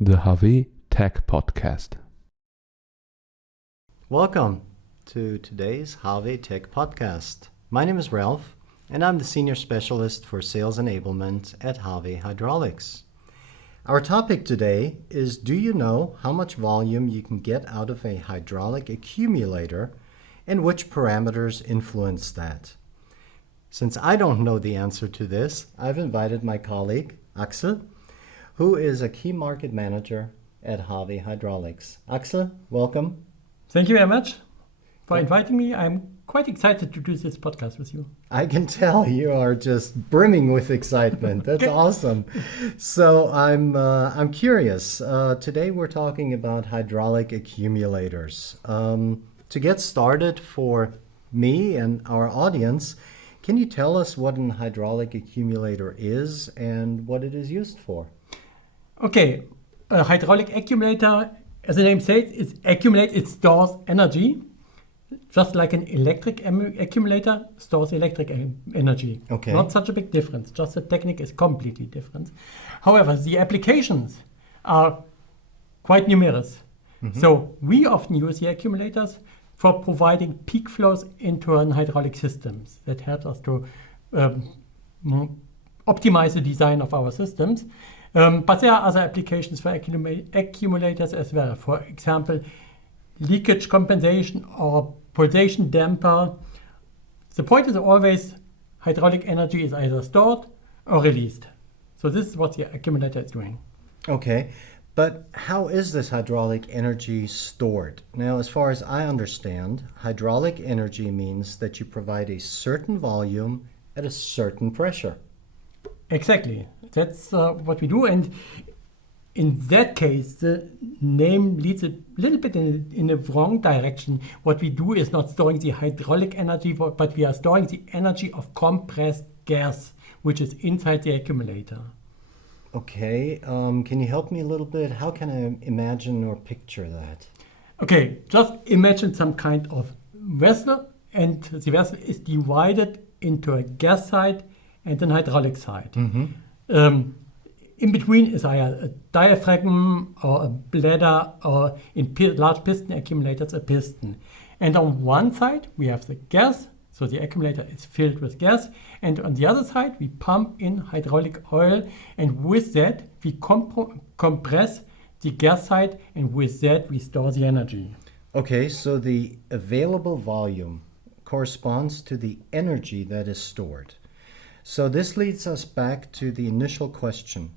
the HAWE Tech Podcast. Welcome to today's HAWE Tech Podcast. My name is Ralph, and I'm the Senior Specialist for Sales Enablement at HAWE Hydraulics. Our topic today is, do you know how much volume you can get out of a hydraulic accumulator and which parameters influence that? Since I don't know the answer to this, I've invited my colleague, Axel, who is a Key Market Manager at HAWE Hydraulics. Axel, welcome. Thank you very much for inviting me. I'm quite excited to do this podcast with you. I can tell you are just brimming with excitement. That's awesome. So I'm curious. Today we're talking about hydraulic accumulators. To get started for me and our audience, can you tell us what an hydraulic accumulator is and what it is used for? Okay, a hydraulic accumulator, as the name says, it stores energy, just like an electric accumulator stores electric energy. Okay. Not such a big difference, just the technique is completely different. However, the applications are quite numerous. Mm-hmm. So we often use the accumulators for providing peak flows into an hydraulic systems. That helps us to optimize the design of our systems. But there are other applications for accumulators as well. For example, leakage compensation or pulsation damper. The point is always hydraulic energy is either stored or released. So this is what the accumulator is doing. Okay, but how is this hydraulic energy stored? Now, as far as I understand, hydraulic energy means that you provide a certain volume at a certain pressure. Exactly. That's what we do. And in that case, the name leads a little bit in the wrong direction. What we do is not storing the hydraulic energy, but we are storing the energy of compressed gas, which is inside the accumulator. Okay. Can you help me a little bit? How can I imagine or picture that? Okay. Just imagine some kind of vessel, and the vessel is divided into a gas side and an hydraulic side. Mm-hmm. In between is a diaphragm or a bladder, or in large piston accumulators, a piston. And on one side, we have the gas, so the accumulator is filled with gas. And on the other side, we pump in hydraulic oil. And with that, we compress the gas side. And with that, we store the energy. Okay, so the available volume corresponds to the energy that is stored. So this leads us back to the initial question.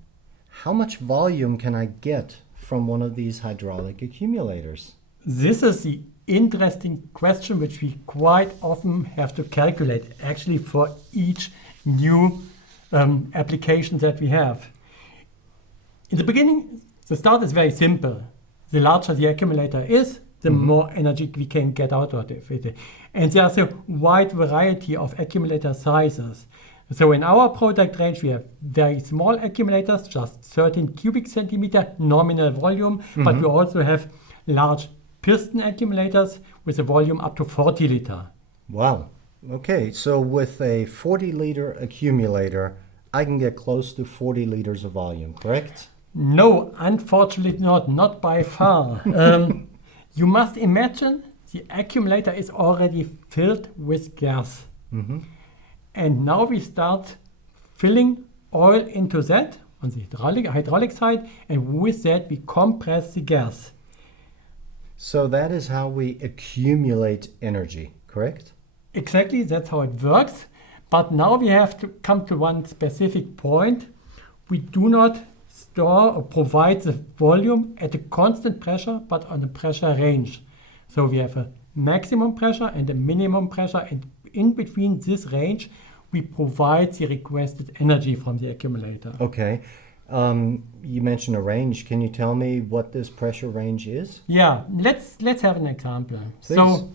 How much volume can I get from one of these hydraulic accumulators? This is the interesting question which we quite often have to calculate actually for each new application that we have. In the beginning, the start is very simple. The larger the accumulator is, the more energy we can get out of it. And there's a wide variety of accumulator sizes. So in our product range, we have very small accumulators, just 13 cubic centimeter nominal volume, but we also have large piston accumulators with a volume up to 40 liter. Wow. Okay, so with a 40-liter accumulator, I can get close to 40 liters of volume, correct? No, unfortunately not by far. You must imagine the accumulator is already filled with gas. Mm-hmm. And now we start filling oil into that on the hydraulic side, and with that we compress the gas. So that is how we accumulate energy, correct? Exactly, that's how it works. But now we have to come to one specific point. We do not store or provide the volume at a constant pressure, but on a pressure range. So we have a maximum pressure and a minimum pressure, and in between this range, we provide the requested energy from the accumulator. Okay. You mentioned a range. Can you tell me what this pressure range is? Yeah, let's have an example. Please. So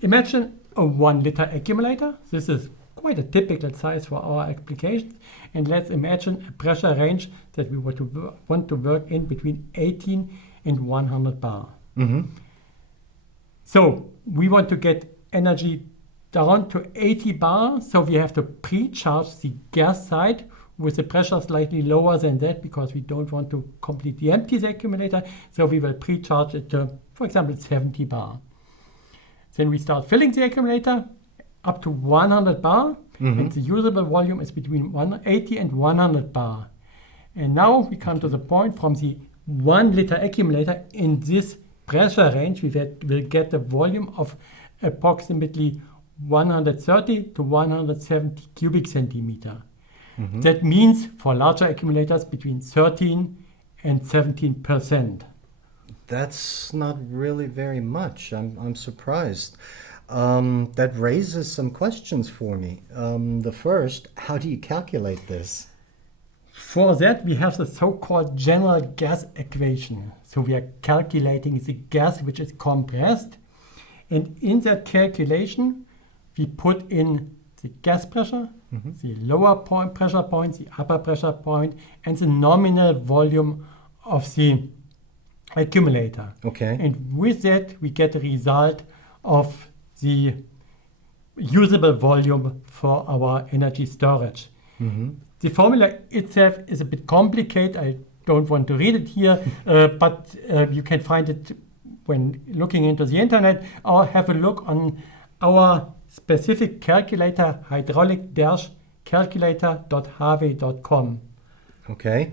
imagine a 1 liter accumulator. This is quite a typical size for our applications. And let's imagine a pressure range that we want to work in between 18 and 100 bar. Mm-hmm. So we want to get energy down to 80 bar, so we have to pre-charge the gas side with the pressure slightly lower than that because we don't want to completely empty the accumulator. So we will pre-charge it to, for example, 70 bar. Then we start filling the accumulator up to 100 bar, and the usable volume is between 180 and 100 bar. And now we come to the point from the 1 liter accumulator in this pressure range, we will get a volume of approximately 130 to 170 cubic centimeter. That means for larger accumulators between 13 and 17%. That's not really very much. I'm surprised. That raises some questions for me. The first, how do you calculate this? For that, we have the so-called general gas equation. So we are calculating the gas which is compressed. And in that calculation, we put in the gas pressure, the lower pressure point, the upper pressure point, and the nominal volume of the accumulator. Okay. And with that, we get a result of the usable volume for our energy storage. The formula itself is a bit complicated. I don't want to read it here, but you can find it when looking into the internet, or have a look on our specific calculator, hydraulic-calculator.hawe.com. Okay.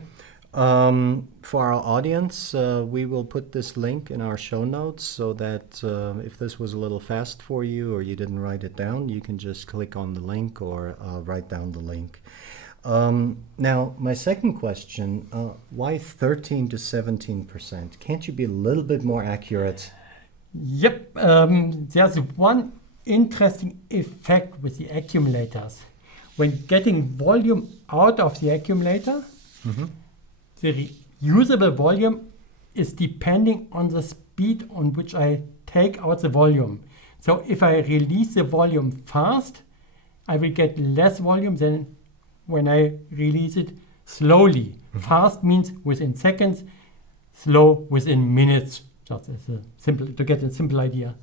For our audience, we will put this link in our show notes so that if this was a little fast for you or you didn't write it down, you can just click on the link or write down the link. Now, my second question, why 13 to 17%? Can't you be a little bit more accurate? Yep, there's one interesting effect with the accumulators. When getting volume out of the accumulator, the usable volume is depending on the speed on which I take out the volume. So if I release the volume fast, I will get less volume than when I release it slowly. Fast means within seconds, slow within minutes, just as to get a simple idea.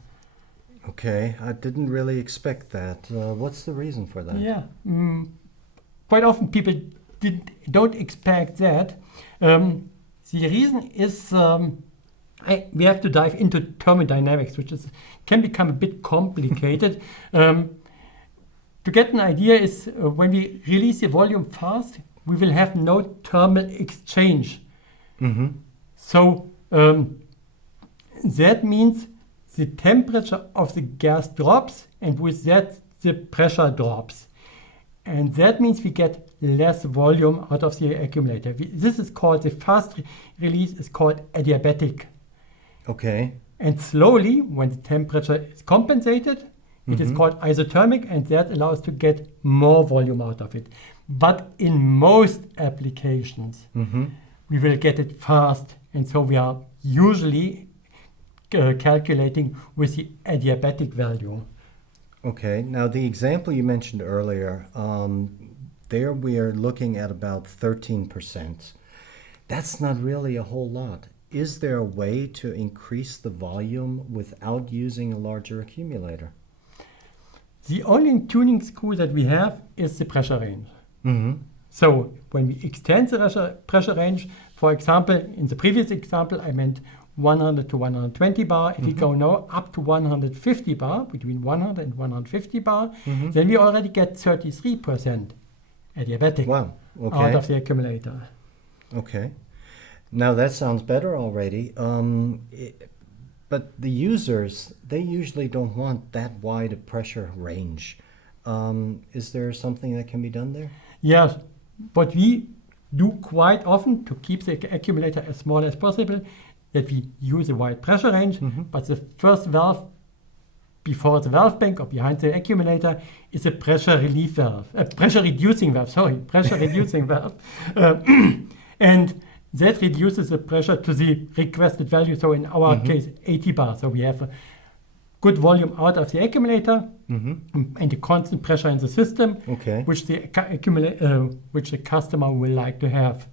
Okay, I didn't really expect that. What's the reason for that? Yeah, quite often people don't expect that. The reason is we have to dive into thermodynamics, which can become a bit complicated. To get an idea is when we release the volume fast, we will have no thermal exchange. So that means the temperature of the gas drops, and with that the pressure drops. And that means we get less volume out of the accumulator. This is called, the fast release is called adiabatic. Okay. And slowly, when the temperature is compensated, it is called isothermic, and that allows to get more volume out of it. But in most applications, we will get it fast, and so we are usually calculating with the adiabatic value. Okay, now the example you mentioned earlier, there we are looking at about 13%. That's not really a whole lot. Is there a way to increase the volume without using a larger accumulator? The only tuning screw that we have is the pressure range. So when we extend the pressure range, for example, in the previous example, I meant 100 to 120 bar. If we go now up to 150 bar, between 100 and 150 bar, then we already get 33% adiabatic out of the accumulator. Okay. Now that sounds better already. But the users, they usually don't want that wide a pressure range. Is there something that can be done there? Yes, what we do quite often to keep the accumulator as small as possible, that we use a wide pressure range, but the first valve before the valve bank or behind the accumulator is a pressure reducing valve. And that reduces the pressure to the requested value. So in our case, 80 bar. So we have a good volume out of the accumulator and a constant pressure in the system, which the customer will like to have.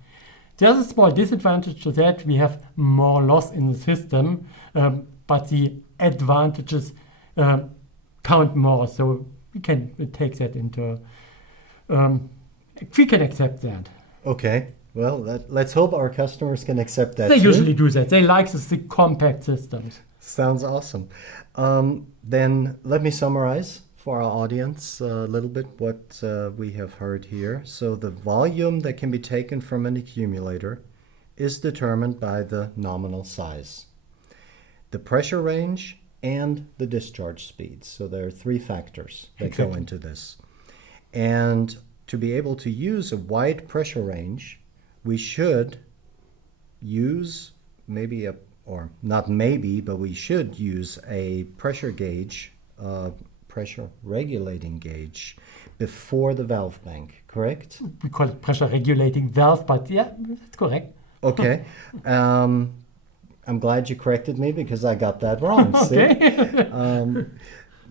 There's a small disadvantage to that. We have more loss in the system, but the advantages count more. So we can take that into We can accept that. Okay. Well, let's hope our customers can accept that. They too. usually do that. They like the compact systems. Sounds awesome. Then let me summarize for our audience a little bit what we have heard here. So the volume that can be taken from an accumulator is determined by the nominal size, the pressure range, and the discharge speed. So there are three factors that go into this. And to be able to use a wide pressure range, we should use we should use a pressure gauge, pressure regulating gauge before the valve bank, correct? We call it pressure regulating valve, but yeah, that's correct. Okay. I'm glad you corrected me because I got that wrong. Okay.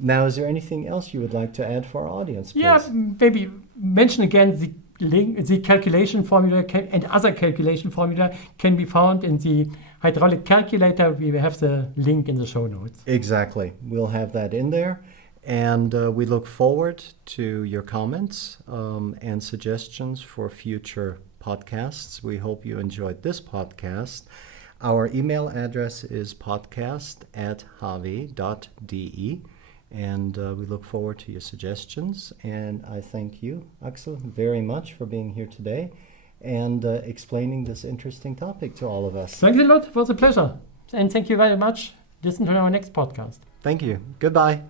Now, is there anything else you would like to add for our audience, please? Yeah, maybe mention again the link, the calculation formula and other calculation formula can be found in the hydraulic calculator. We have the link in the show notes. Exactly. We'll have that in there. And we look forward to your comments and suggestions for future podcasts. We hope you enjoyed this podcast. Our email address is podcast@hawe.de. And we look forward to your suggestions. And I thank you, Axel, very much for being here today and explaining this interesting topic to all of us. Thanks a lot. It was a pleasure. And thank you very much. Listen to our next podcast. Thank you. Goodbye.